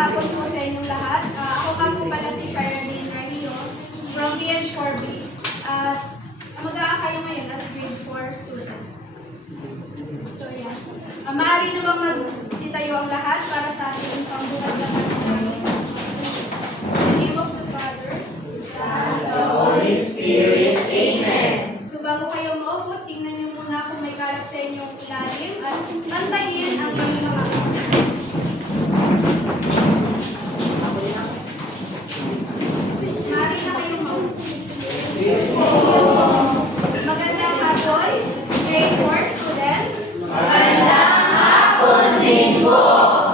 hapon po sa inyong lahat. Ako nga po pala si Sharadine Rario from BN Shorby. At mag-aakayo ngayon as grade 4 student. So yeah. Maaari na bang magsitayo ang lahat para sa ating pangbuhat ng ating the name of the Father, Son, the Holy Spirit. Amen. So bago kayo maupo, tingnan niyo muna kung may kalat sa inyong ilalim at bantayin ang inyong mga maaari na kayong maupo. Magandang hapon, grade 4 students. Magandang hapon din po.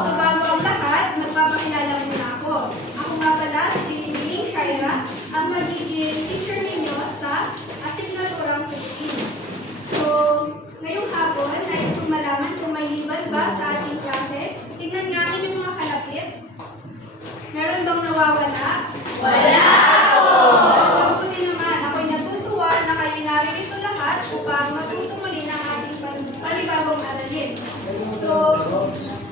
So bago ang lahat, magpapakilala muna ako. Ako nga pala si Binibining Shaira, ang magiging teacher ninyo sa asignaturang Philippines. So, ngayong hapon, nais kong malaman kung may liban ba sa ating klase. Tignan nga inyong mga kalapit. Meron bang nawawala? Wala po. Mabuti naman, ako'y natutuwa na kayo naririto lahat upang matuto muli ng ating panibagong aralin. So,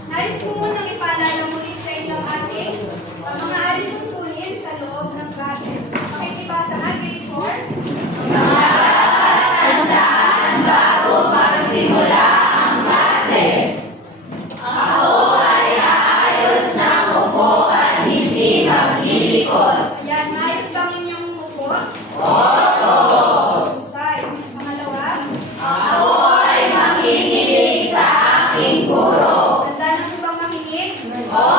nais ko munang ipaalala muli sa inyo ang ating mga alituntunin sa loob ng klase. Pakikibasa nga, grade 4. Tandaan bago magsimula ang klase. Ako ay aayos ng upo at hindi maglilikot. Ayan, maayos bang inyong upo? Opo. Husay. Pangalawa, Ako ay makikinig sa aking guro. tanda na po bang makinig? Opo.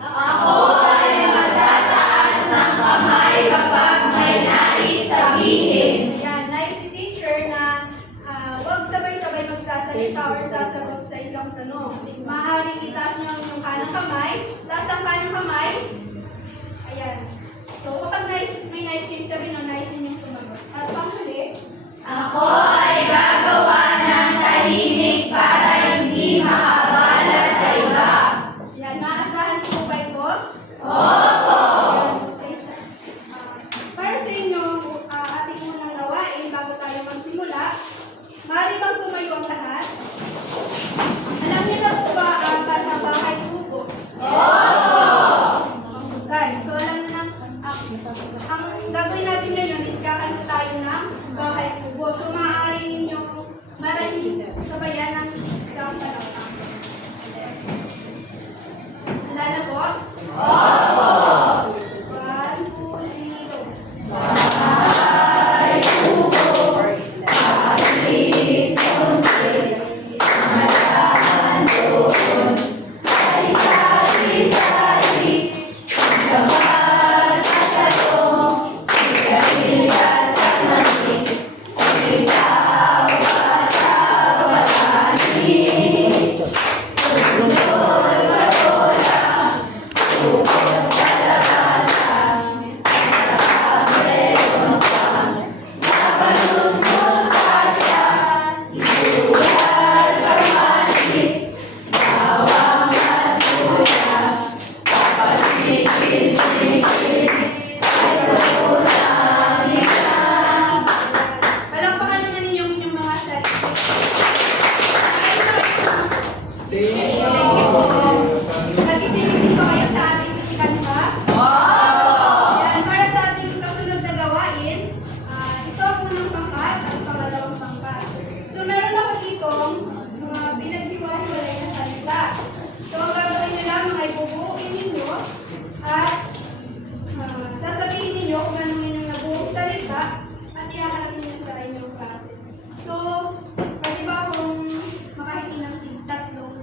Ako ay magtataas ng kamay kapag may nais sabihin. Ayan, nais si teacher na huwag sabay-sabay magsasalita or sasagot sa isang tanong. Maaaring itaas nyo ang inyong kanang kamay, taas ang kanang kamay. Ayan. So, kapag may nais kayong sabihin o nais ninyong sumagot. At panghuli, Ako ay gagawa ng tahimik para hindi makabala sa iba. ayan, maaasahan niyo po ba ito? Opo. Ayan, sa isa. Para sa inyo, ating unang gawain bago tayo magsimula, maaari bang tumayo ang lahat? Alam niyo daw sa bahay tubo? Opo. Husay. So, alam na ang gagawin natin ngayon is kakanta tayo ng bahay kubo. So, maaari ninyo maraming sabayan ng isang panawang. Handa na po? Opo. 1, 2, 3, go. Bahay kubo, kahit konti, malaman doon, ay sari-sari, kapag sa talong, sigarilyas sa mantik, sitaw-tawa-tani. Tundol matolang, tukod kalabasan, nakabrelong pang, napanus-nostalgia, siguras sa manis, bawang at luya, sa pagkikil-kil, ay tulang ilang. Palakpakan naman ninyong inyong mga sarili. Nagising-gising ba kayo sa ating kanta? Yan, para sa ating kasunod na gawain, ito ang unang pangkat at pangalawang pangkat. So, meron ako ditong mga binaghiwa-hiwalay na salita. So, ang gagawin nyo lamang ay bubuuin ninyo at sasabihin ninyo kung anong inyong nabuong salita at ihaharap ninyo sa inyong klase. So, pwede ba akong makahingi ng tatlong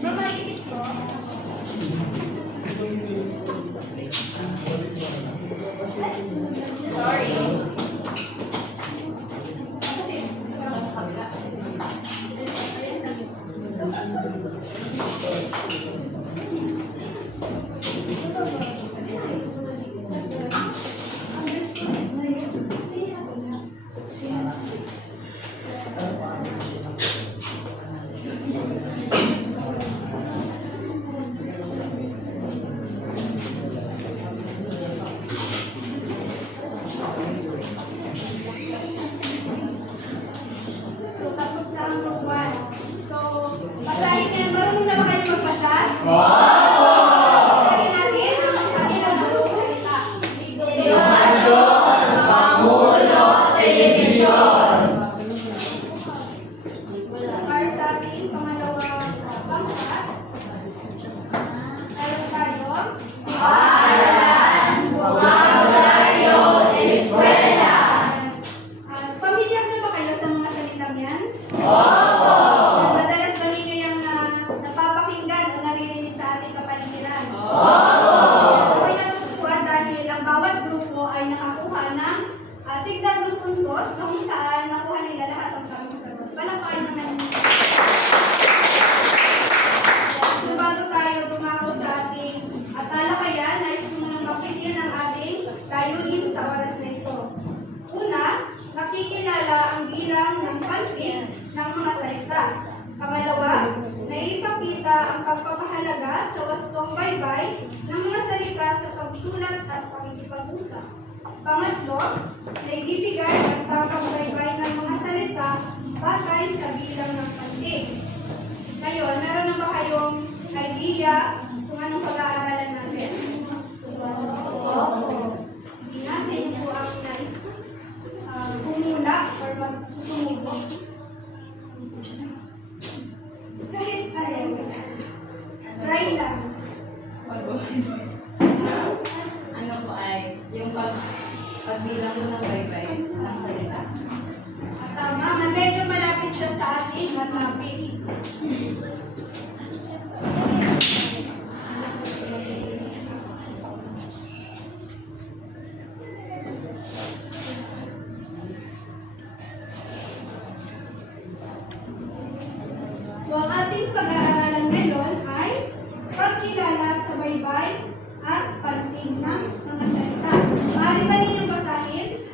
Mamaliit ko. Sorry. So, tapos na ang group 1. So, basahin niyo. Marunong na ba kayo magbasa? Basahin natin ang kanilang grupong salita. Para sa ating pangalawang pangkat, meron tayong pamilyar na ba kayo sa mga salitang yan? Madalas ba ninyo yung napapakinggan o naririnig sa ating kapaligiran? Ako'y natutuwa dahil ang bawat grupo ay nakakuha ng tigdaang puntos kung saan nakuha nila lahat ang tamang sagot. Palakpakan naman. So bago tayo dumako sa ating talakayan, nais ko munang makitin ang ating layunin sa oras na ito. Una, nakikilala ang bilang ng pansin ng mga salita. Pangalawa, naipakita ang pagpapahalaga sa wastong baybay ng mga salita sa pagsulat at pakikipag-usap. Pangatlo, naibibigay ang tamang baybay ng mga salita batay sa bilang ng pansin. Ngayon, meron na ba kayong idea kung anong pag-aaralan natin? Sige na, sa inyo po ang nais bumula or magsusumubo. Kahit try lang. Ano po ay yung pagbilang mo ng baybay ng salita. Tama, na medyo malapit siya sa ating matapik. So, ang ating pag-aaralan ngayon ay pagkilala sa baybay at pagting ng mga salita. Maaari ba ninyong basahin?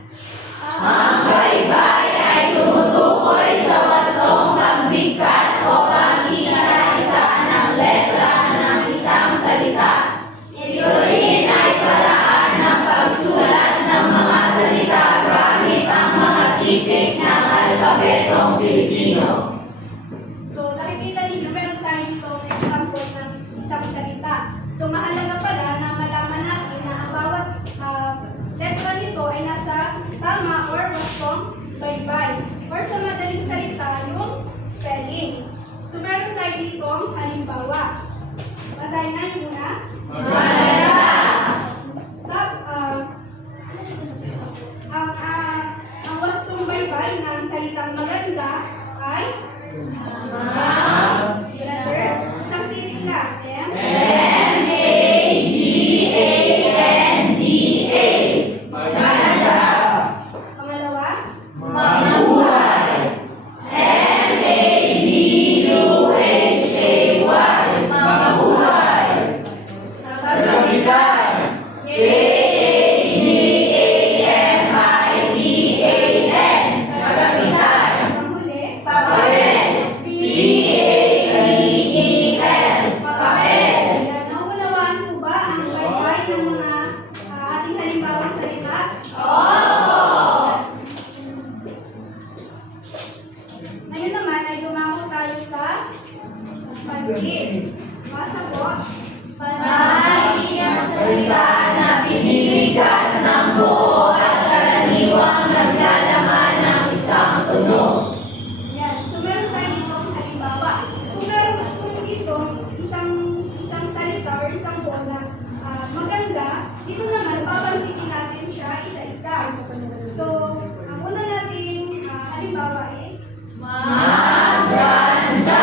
Ang baybay ay tumutukoy sa wastong pagbigkas o pag-isa-isa ng letra ng isang salita. Ito rin ay paraan ng pagsulat ng mga salita gamit ang mga titik ng alpabetong Pilipino. So, nakikita niyo, meron tayo itong example ng isang salita. So, mahalaga pala na malaman natin na ang bawat letra nito ay nasa tama or wastong baybay. Or sa madaling salita, yung spelling. So, meron tayo ditong halimbawa. Basahin na yung muna. Ang wastong baybay ng salitang maganda ay letter. Isang titik lang. M. Maganda. Pangalawa. Mabuhay. M-A-B-U-H-A-Y. Mabuhay. Kagamitan. K-A-G-A-M-I-T-A-N. Kagamitan. Panghuli. Papel. P-A-P-E-L. Papel. Ayan, naunawaan po ba ang baybay ng mga ating halimbawang salita? Ngayon naman ay dumako tayo sa panggit. Basa po. Panay ang salita na binibigkas ng buo at karaniwang naglalaman ng isang tunog. Yan. So, meron tayo ditong halimbawa. Kung dito, isang salita or isang buo na maganda, dito naman, babanggitin natin siya isa-isa. So, ang una nating halimbawa ay Maganda.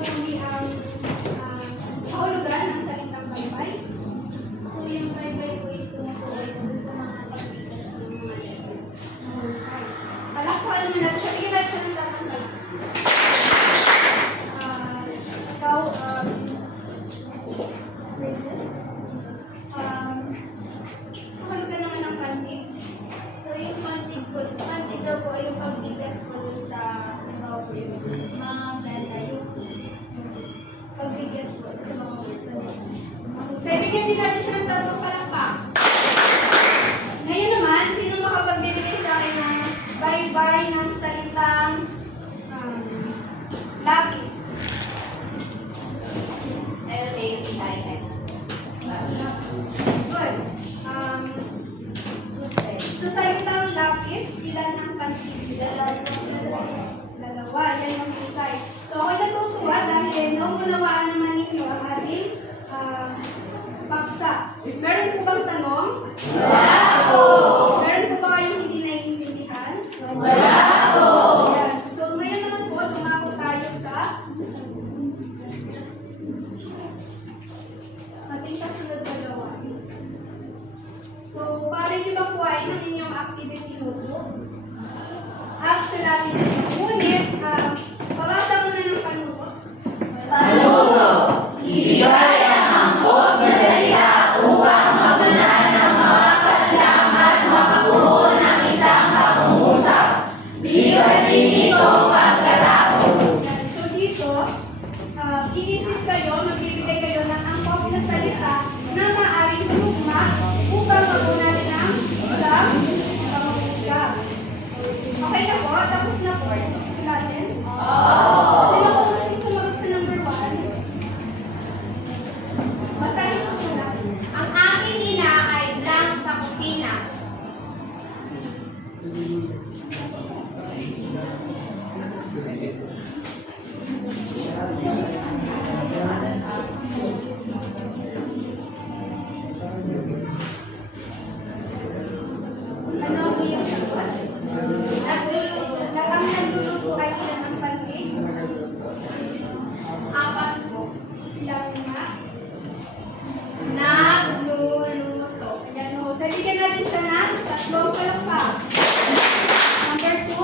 muli ang kahulugan ng salitang baybay? So yung bye-bye po is tumutukoy po sa mga pagbigas ng mga letter. Palakpakan naman natin siya. Bigyan natin siya ng tatanggal. Ikaw, Princess. Kahulugan naman ng pantig. So yung pantig daw po ay yung pagbigas po dun sa mga benta, yung pagbigas po sa mga person. So, ibigyan din natin siya ng tatlong palakpak. Ngayon naman, sino makapagbibigay sa akin ng bye-bye ng salitang lapis? LAPIS. Good. Sa salitang lapis, ilan ang pantig? Dalawa. Yan yung isay. So, ako natutuwa dahil naunawaan naman ninyo ang ating paksa. Meron po bang tanong? Wala po! Meron po ba kayong hindi naiintindihan? Wala po! Yan. So, ngayon naman po, tumako tayo sa ating kasunod na gawain. So, para nyo ba po ay ng inyong activity notebook? Sulatin nyo. Ngunit, pabasa mo na ng panuot. Panuto, ibigay ang angkop na salita upang magunan ng mga katlang at makabuo ng isang pangungusap. Bigkasin ito pagkatapos. So dito, iisip kayo, magbibigay kayo ng angkop na salita na maaaring tugma upang magunan ng isang pangungusap. Okay na po? Tapos na po? Sulatin? Sino po kasi sumagot sa number 1? Basahin ko muna. Ang aking ina ay blank sa kusina. Ano ang iyong sagot? Nagluluto. Ang nagluluto ay ilan ang pancake? 4 po. Ilang nga? Nagluluto. Ayan o. So, bigyan natin siya ng tatlong palakpak. Number 2.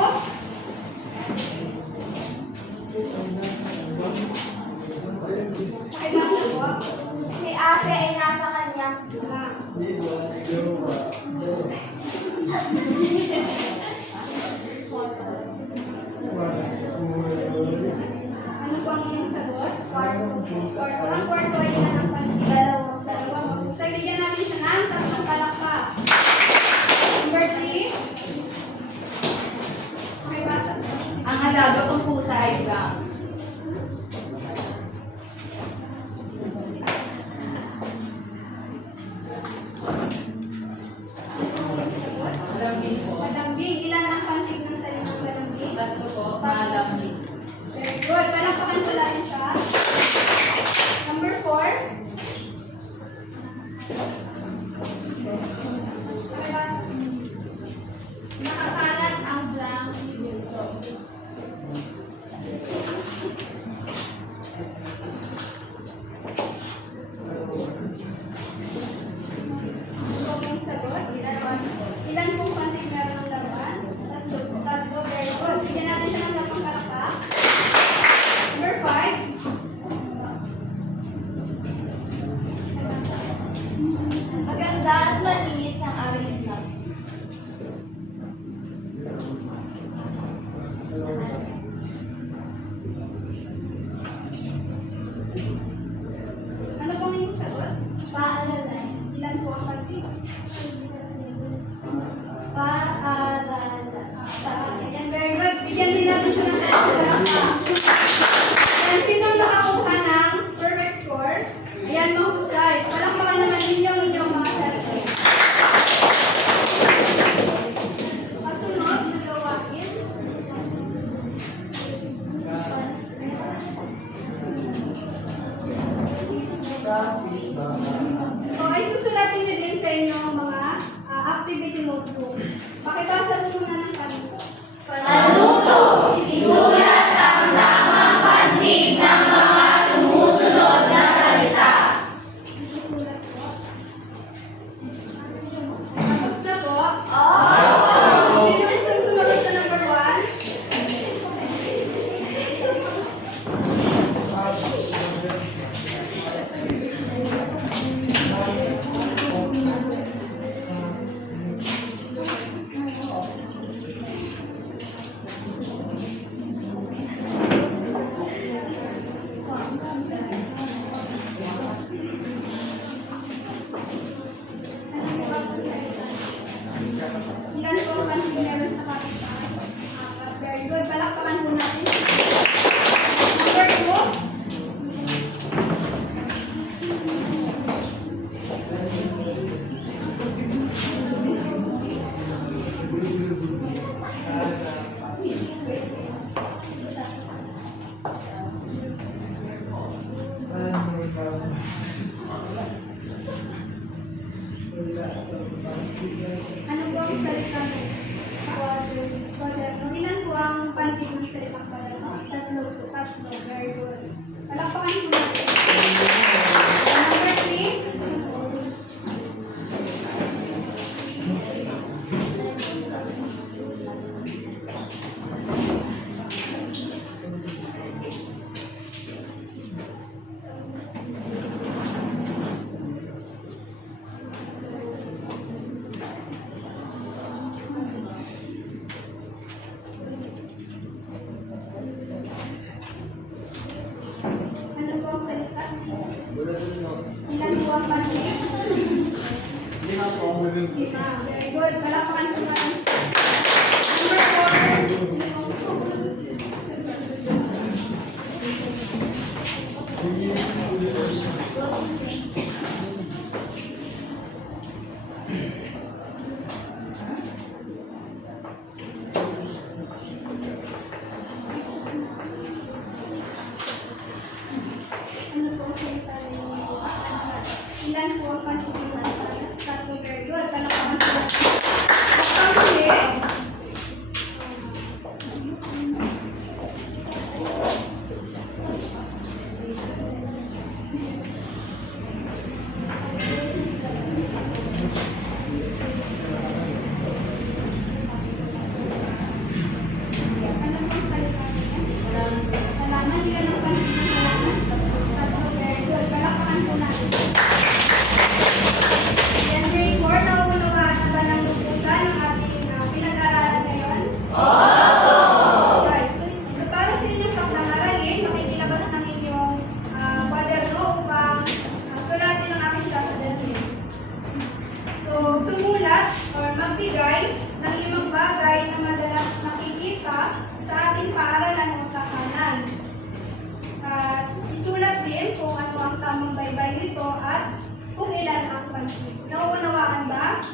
Okay ba po? Si ate ay nasa kanya. Ano po ang iyong sagot? Kwarto. Ang kwarto ay ilan ang pancake? Dalawa. So, bigyan natin siya ng tatlong palakpak. Number 3. Okay ba? Ang alaga kong pusa ay blank. Malambing po. Malambing. Ilan ang pancake ng salitang malambing? Tatlo po, malambing. Very good. Palakpakan ko natin siya. Number 4. Okay ba? Nakakalat ang blank bulso. Ano po yung sagot? Ilan pong pancake meron ng laruan? Tatlo. Very good. Bigyan natin siya ng tatlong palakpak. Number 5. Maganda at malinis ang aming vlog. Ano pong yung sagot? Paalala. Ilan po ang pancake? Paalala. Ayan, very good. Bigyan din natin siya ng tatlong palakpak. Ayan, sinong nakakuha ng perfect score? Ayan, mahusay. Palakpakan naman ninyo ang inyong mga sarili. Kasunod na gawain. O, ay susulatin niyo din sa inyong mga activity notebook. Pakibasa mo muna ng kanito. Panuto, isulat ang tamang pantig ng mga Ano po ang salita mo? Quaderno. Ilan po ang pantig ng salitang quaderno? Tatlo. Very good. Palakpakan po natin. Number 3. Ano po ang salita? Ilan po ang pantig? 5 po. Very good. Palakpakan po natin. Number 4. Ano po ang salita ninyo? Ilan po ang pantig ng salas? 3. Very good. Palakpakan po natin. At panghuli, ano po ang salita ninyo? Salamat. Ilan ang pantig ng salamat? 3. Very good. Palakpakan po natin. Yan, grade 4, nauunawaan na ba ng lupusan ang ating pinag-aralan ngayon? Sorry. So, para sa inyong takdang aralin, makikilabas ng inyong kwaderno upang sulatin ang aking sasadalhin. So, sumulat or magbigay ng 5 bagay na madalas makikita sa ating paaralan o tahanan. At isulat din kung ano ang tamang baybay nito at kung ilan ang pantig. Nauunawaan ba?